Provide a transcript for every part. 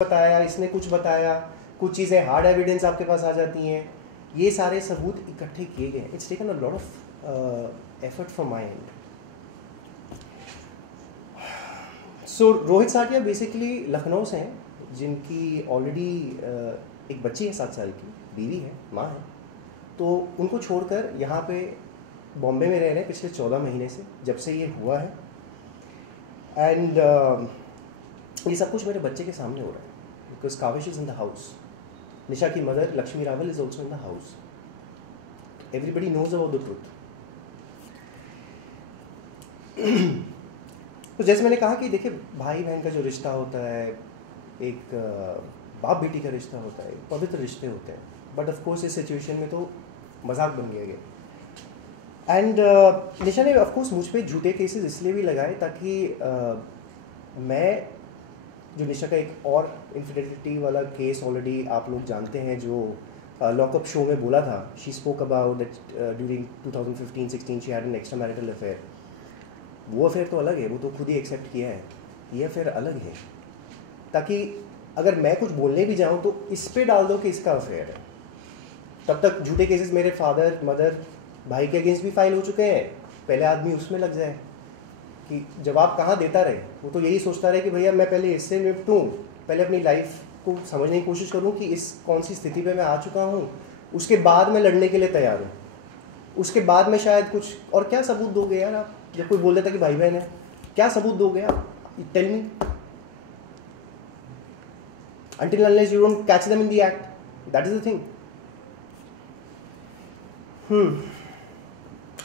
बताया, इसने कुछ बताया, कुछ चीज़ें हार्ड एविडेंस आपके पास आ जाती हैं, ये सारे सबूत इकट्ठे किए गए। It's taken a lot of effort from my end. So Rohit Satia basically Lucknow से हैं, जिनकी ऑलरेडी एक बच्ची है 7 साल की, बीवी है, माँ है। तो उनको छोड़कर यहाँ पे बॉम्बे में रह रहे हैं पिछले 14 महीने से, जब से ये हुआ है। एंड ये सब कुछ मेरे बच्चे के सामने हो रहा है, because Kavish is in the house. Nisha की mother Lakshmi Rawal is also in the house. Everybody knows about the truth. तो जैसे मैंने कहा कि देखिए, भाई बहन का जो रिश्ता होता है, एक बाप बेटी का रिश्ता होता है, पवित्र रिश्ते होते हैं, बट ऑफ कोर्स इस सिचुएशन में तो मजाक बन गया ये। एंड निशा ने ऑफ कोर्स मुझ पे झूठे केसेस इसलिए भी लगाए ताकि मैं, जो निशा का एक और इन्फिडेलिटी वाला केस ऑलरेडी आप लोग जानते हैं, जो लॉकअप शो में बोला था, she spoke about that during 2015-16 she had an extra marital affair. वो अफेयर तो अलग है, वो तो खुद ही एक्सेप्ट किया है, ये अफेयर अलग है। ताकि अगर मैं कुछ बोलने भी जाऊँ तो इस पे डाल दो कि इसका अफेयर है, तब तक झूठे केसेस मेरे फादर मदर भाई के अगेंस्ट भी फाइल हो चुके हैं। पहले आदमी उसमें लग जाए कि जवाब कहाँ देता रहे, वो तो यही सोचता रहे कि भैया मैं पहले इससे निपटूँ, पहले अपनी लाइफ को समझने की कोशिश करूँ कि इस कौन सी स्थिति पे मैं आ चुका हूँ, उसके बाद मैं लड़ने के लिए तैयार हूँ, उसके बाद में शायद कुछ। और क्या सबूत दोगे यार आप, जब कोई बोल देता कि भाई बहन है, क्या सबूत दोगे आप? Tell me. until unless you don't catch them in the act, that is the thing.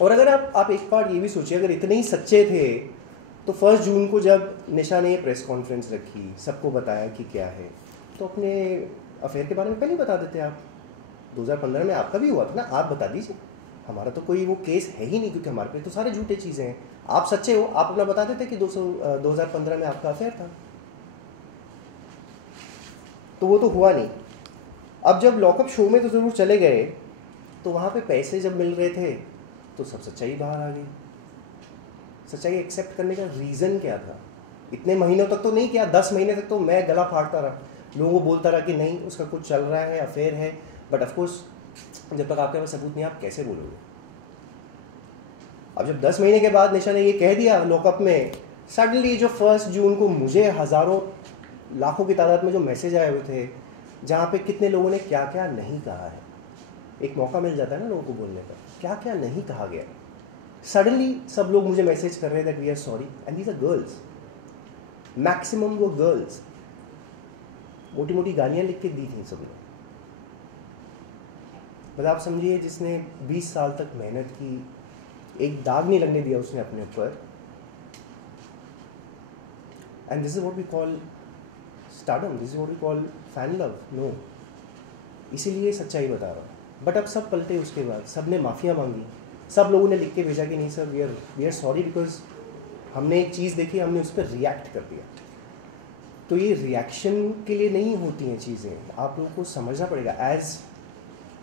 और अगर आप एक बार ये भी सोचिए, अगर इतने ही सच्चे थे तो 1 जून को जब निशा ने प्रेस कॉन्फ्रेंस रखी, सबको बताया कि क्या है, तो अपने अफेयर के बारे में पहले ही बता देते आप। 2015 में आपका भी हुआ था ना, आप बता दीजिए। हमारा तो कोई वो केस है ही नहीं, क्योंकि हमारे पे तो सारे झूठे चीज़ें हैं। आप सच्चे हो, आप अपना बता देते कि 2015 में आपका अफेयर था। तो वो तो हुआ नहीं। अब जब लॉकअप शो में तो ज़रूर चले गए, तो वहाँ पे पैसे जब मिल रहे थे तो सब सच्चाई बाहर आ गई। सच्चाई एक्सेप्ट करने का रीज़न क्या था? इतने महीनों तक तो नहीं किया, 10 महीने तक तो मैं गला फाड़ता रहा, लोगों को बोलता रहा कि नहीं उसका कुछ चल रहा है, अफेयर है। बट ऑफकोर्स जब तक आपके पास सबूत नहीं, आप कैसे बोलोगे? अब जब 10 महीने के बाद निशा ने ये कह दिया लॉकअप में, सडनली जो 1 जून को मुझे हज़ारों लाखों की तादाद में जो मैसेज आए हुए थे, जहाँ पे कितने लोगों ने क्या क्या नहीं कहा है, एक मौका मिल जाता है ना लोगों को बोलने का, क्या क्या नहीं कहा गया। सडनली सब लोग मुझे मैसेज कर रहे थे we are sorry, and these are girls, maximum वो गर्ल्स। मोटी मोटी गालियाँ लिख के दी थी सबने। बस आप समझिए, जिसने 20 साल तक मेहनत की, एक दाग नहीं लगने दिया उसने अपने ऊपर, and this is what we call stardom, this is what we call fan love. No, इसीलिए सच्चाई बता रहा हूँ। बट अब सब पलटे, उसके बाद सब ने माफ़िया मांगी, सब लोगों ने लिख के भेजा कि नहीं sir we are sorry, because हमने एक चीज़ देखी, हमने उस पर रिएक्ट कर दिया। तो ये रिएक्शन के लिए नहीं होती हैं चीज़ें, आप लोगों को समझना पड़ेगा। एज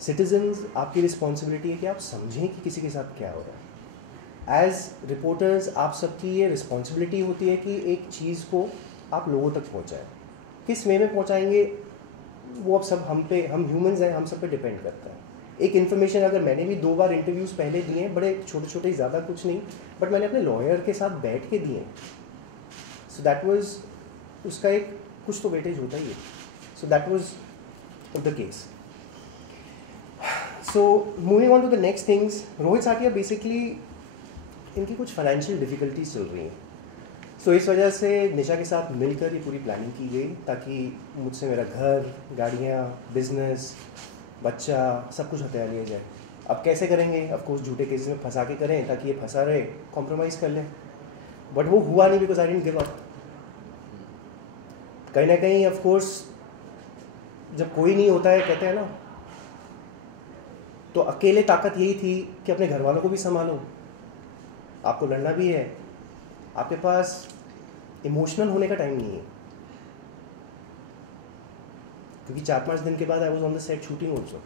सिटीजन्स आपकी रिस्पॉन्सिबिलिटी है कि आप समझें कि किसी के साथ क्या हो रहा है। एज रिपोर्टर्स आप सबकी ये रिस्पॉन्सिबिलिटी होती है कि एक चीज़ को आप लोगों तक पहुँचाएँ। किस वे में पहुँचाएंगे वो अब सब हम पे, हम ह्यूमंस हैं, हम सब पे डिपेंड करता है। एक इन्फॉर्मेशन अगर मैंने भी 2 बार इंटरव्यूज़ पहले दिए हैं, बड़े छोटे छोटे, ज़्यादा कुछ नहीं, बट मैंने अपने लॉयर के साथ बैठ के दिए। सो दैट वाज, उसका एक कुछ तो वेटेज होता ही है। So that was the case. So moving on to the next things, Rohit Satia basically इनकी कुछ फाइनेंशियल डिफ़िकल्टीज चल रही हैं। सो इस वजह से निशा के साथ मिलकर ये पूरी प्लानिंग की गई, ताकि मुझसे मेरा घर, गाड़ियाँ, बिजनेस, बच्चा, सब कुछ हथिया लिया जाए। अब कैसे करेंगे? ऑफ कोर्स झूठे केसेस में फंसा के करें, ताकि ये फंसा रहे, कॉम्प्रोमाइज़ कर लें। बट वो हुआ नहीं, because I didn't give up. कहीं ना कहीं ऑफ कोर्स जब कोई नहीं होता है, कहते हैं ना, तो अकेले ताकत यही थी कि अपने घर वालों को भी संभालो, आपको लड़ना भी है, आपके पास इमोशनल होने का टाइम नहीं है। क्योंकि 4-5 दिन के बाद I was on the set shooting also,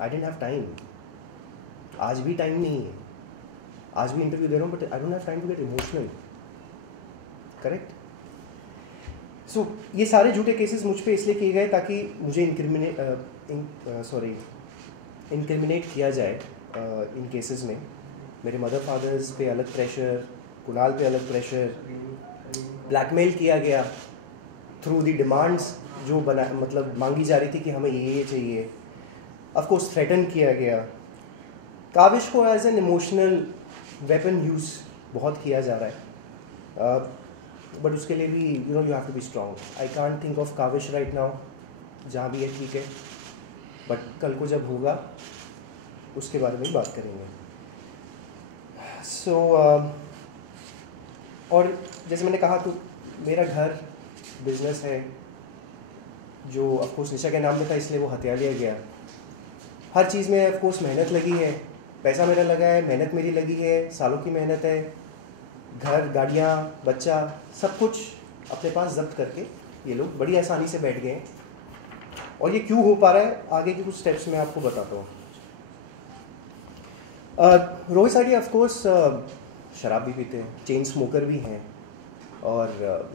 I didn't have time. आज भी टाइम नहीं है, आज भी इंटरव्यू दे रहा हूँ, but I don't have time to get emotional, correct? So ये सारे झूठे केसेस मुझ पे इसलिए किए गए ताकि मुझे इंक्रिमिनेट किया जाए इन केसेस में। मेरे मदर फादर्स पे अलग प्रेशर, कुणाल पे अलग प्रेशर, ब्लैकमेल किया गया थ्रू दी डिमांड्स जो मतलब मांगी जा रही थी कि हमें ये चाहिए। ऑफ कोर्स थ्रेटन किया गया। काविश को as an emotional weapon use बहुत किया जा रहा है, बट उसके लिए भी you have to be strong. I can't think of Kavish right now, जहाँ भी है ठीक है, बट कल को जब होगा उसके बारे में बात करेंगे। सो और जैसे मैंने कहा तो मेरा घर बिजनेस है जो ऑफ कोर्स निशा के नाम में था, इसलिए वो हत्या लिया गया। हर चीज़ में ऑफ कोर्स मेहनत लगी है, पैसा मेरा लगा है, मेहनत मेरी लगी है, सालों की मेहनत है। घर, गाड़ियाँ, बच्चा, सब कुछ अपने पास जब्त करके ये लोग बड़ी आसानी से बैठ गए हैं। और ये क्यों हो पा रहा है, आगे के कुछ स्टेप्स मैं आपको बताता हूँ। रोहित साठिया ऑफ कोर्स शराब भी पीते हैं, चेन स्मोकर भी हैं, और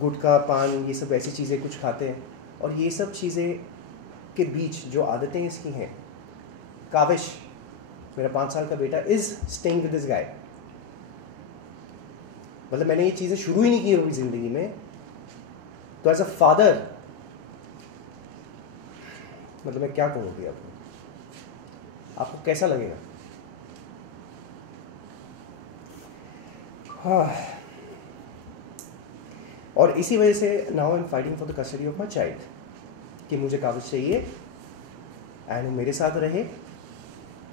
गुटखा, पान, ये सब ऐसी चीज़ें कुछ खाते हैं। और ये सब चीज़ें के बीच जो आदतें इसकी हैं, काविश मेरा 5 साल का बेटा is staying with this guy. मतलब मैंने ये चीज़ें शुरू ही नहीं की होगी ज़िंदगी में, तो एज अ फादर मतलब मैं क्या कहूँगी आपको कैसा लगेगा? हाँ, और इसी वजह से now I am fighting for the custody of my child, कि मुझे काविश चाहिए एंड मेरे साथ रहे,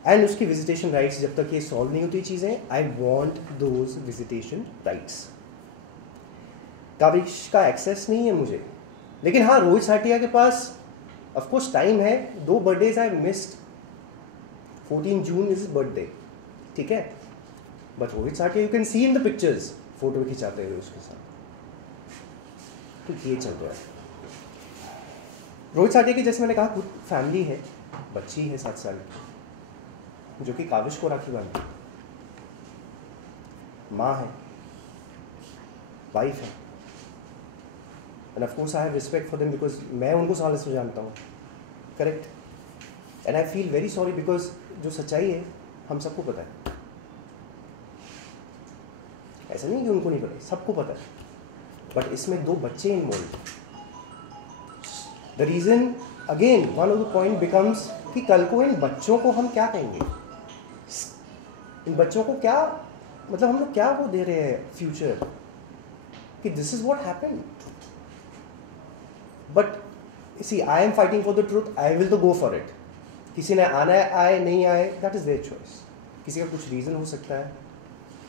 एंड उसकी विजिटेशन राइट्स जब तक ये सॉल्व नहीं होती चीज़ें, I want those visitation rights. Kavish का एक्सेस नहीं है मुझे, लेकिन हाँ रोहित साठिया के पास ऑफकोर्स टाइम है। 2 birthdays I missed, 14 June is birthday, ठीक है, but Rohit Sathia you can see in the pictures photo खिंचाते हुए उसके साथ, तो ये चल रहा है। रोहित साठिया की जैसे मैंने कहा खुद फैमिली है, बच्ची है 7 साल की जो कि काविश को राखी बांधती, माँ है, वाइफ है, end of course I have respect for them because मैं उनको सालों से जानता हूँ, correct, and I feel very sorry because जो सच्चाई है हम सबको पता है। ऐसा नहीं कि उनको नहीं पता, सबको पता है, बट इसमें 2 बच्चे involve. The reason again one of the point becomes कि कल को इन बच्चों को हम क्या कहेंगे, इन बच्चों को क्या मतलब हम लोग क्या वो दे रहे हैं फ्यूचर, कि this is what happened. But see I am fighting for the truth, I will तो गो फॉर इट। किसी ने आना है आए, नहीं आए, दैट इज देयर चॉइस। किसी का कुछ रीज़न हो सकता है,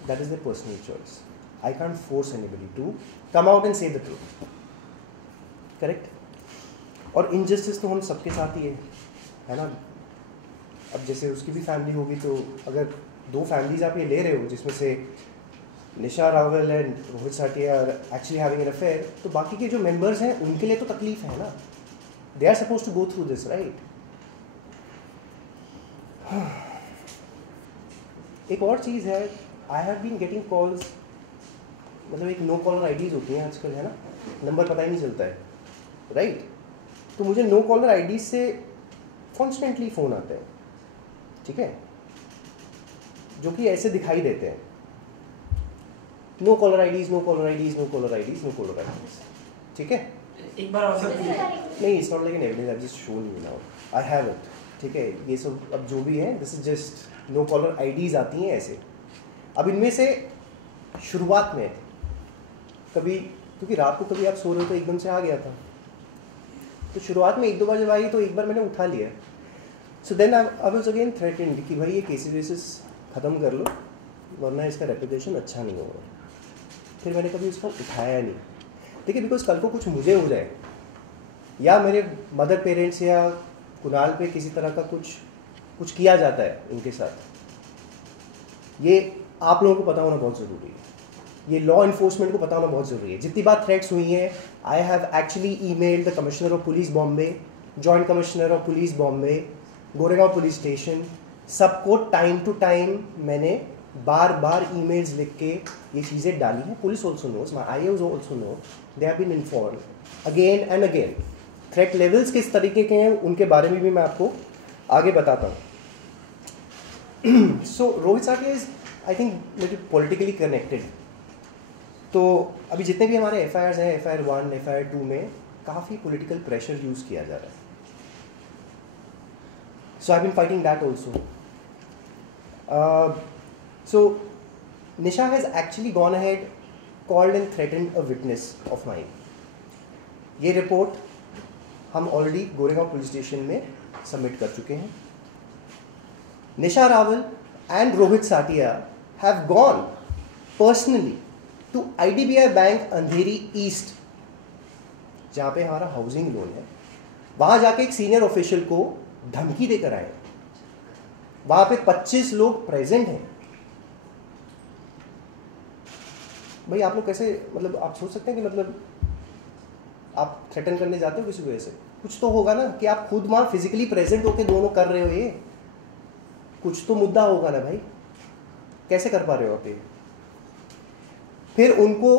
that is their personal choice. I can't force anybody to come out and say the truth, correct. और इनजस्टिस तो हम सबके साथ ही है ना। अब जैसे उसकी भी फैमिली होगी, तो अगर 2 फैमिलीज आप ये ले रहे हो जिसमें से Nisha Rawal and Rohit Sathia are actually having an affair, तो बाकी के जो मेंबर्स हैं उनके लिए तो तकलीफ है ना, they are suppose to go through this, right. एक और चीज़ है, I have been getting calls, मतलब एक नो कॉलर आईडीज़ होती हैं आजकल, है ना, नंबर पता ही नहीं चलता है, राइट। तो मुझे नो कॉलर आईडीज़ से कॉन्स्टेंटली फ़ोन आते हैं, ठीक है, जो कि ऐसे दिखाई देते हैं, no caller IDs, no caller IDs, no caller IDs, no caller IDs, ठीक है। एक बार और नहीं, it's not like an evidence, I just shown you now, I have it, ठीक है। ये सब अब जो भी है, this is just no caller IDs आती हैं ऐसे। अब इनमें से शुरुआत में कभी, क्योंकि रात को कभी आप सो रहे हो तो एकदम से आ गया था, तो शुरुआत में 1-2 बार जब आई तो एक बार मैंने उठा लिया। So then I was again threatened कि भाई ये केसेस वेसेस ख़त्म कर लो वरना इसका रेपुटेशन अच्छा नहीं होगा। फिर मैंने कभी उसको उठाया नहीं, देखिए, बिकॉज कल को कुछ मुझे हो जाए या मेरे मदर पेरेंट्स या कुणाल पे किसी तरह का कुछ किया जाता है इनके साथ, ये आप लोगों को पता होना बहुत ज़रूरी है, ये लॉ इन्फोर्समेंट को पता होना बहुत ज़रूरी है। जितनी बार थ्रेट्स हुई हैं, I have actually emailed the commissioner of police Bombay, joint commissioner of police Bombay, Goregaon police station, सबको टाइम टू टाइम मैंने बार बार ईमेल्स लिख के ये चीज़ें डाली हैं. Police also knows, my I also know, they have been inform again and again. Threat levels किस तरीके के हैं उनके बारे में भी मैं आपको आगे बताता हूँ. So Rohit Satia is I think little politically connected. तो अभी जितने भी हमारे FIRs हैं, FIR 1, FIR 2 में काफ़ी पॉलिटिकल प्रेशर यूज़ किया जा रहा है. So I been fighting that also. So Nisha has actually gone ahead, called and threatened a witness of mine. ये रिपोर्ट हम ऑलरेडी गोरेगांव पुलिस स्टेशन में सबमिट कर चुके हैं. Nisha Rawal and Rohit Satia have gone personally to IDBI Bank Andheri east, जहाँ पे हमारा housing loan है. वहाँ जाके एक सीनियर ऑफिशियल को धमकी देकर आए. वहाँ पे 25 लोग प्रेजेंट हैं. भाई आप लोग कैसे, मतलब आप सोच सकते हैं कि मतलब आप थ्रेटन करने जाते हो किसी को ऐसे? कुछ तो होगा ना कि आप खुद वहाँ फिजिकली प्रेजेंट होके दोनों कर रहे हो. ये कुछ तो मुद्दा होगा ना भाई, कैसे कर पा रहे हो आप ये? फिर उनको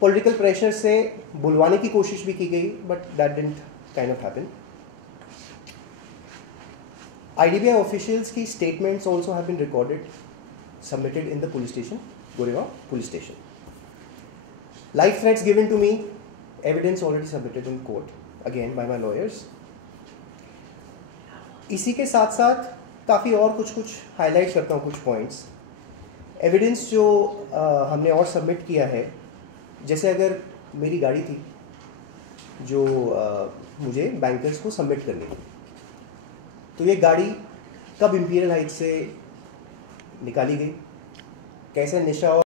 पॉलिटिकल प्रेशर से बुलवाने की कोशिश भी की गई, but that didn't kind of happen. IDBI officials की statements also have been recorded, submitted in the police station, Goregaon police station. Life threats given to me, evidence already submitted in court, again by my lawyers. इसी के साथ साथ काफ़ी और कुछ highlight करता हूँ, कुछ पॉइंट्स. एविडेंस जो हमने और सबमिट किया है, जैसे अगर मेरी गाड़ी थी जो मुझे बैंकर्स को सबमिट करनी थी, तो ये गाड़ी कब इंपीरियल हाइट से निकाली गई, कैसे निशा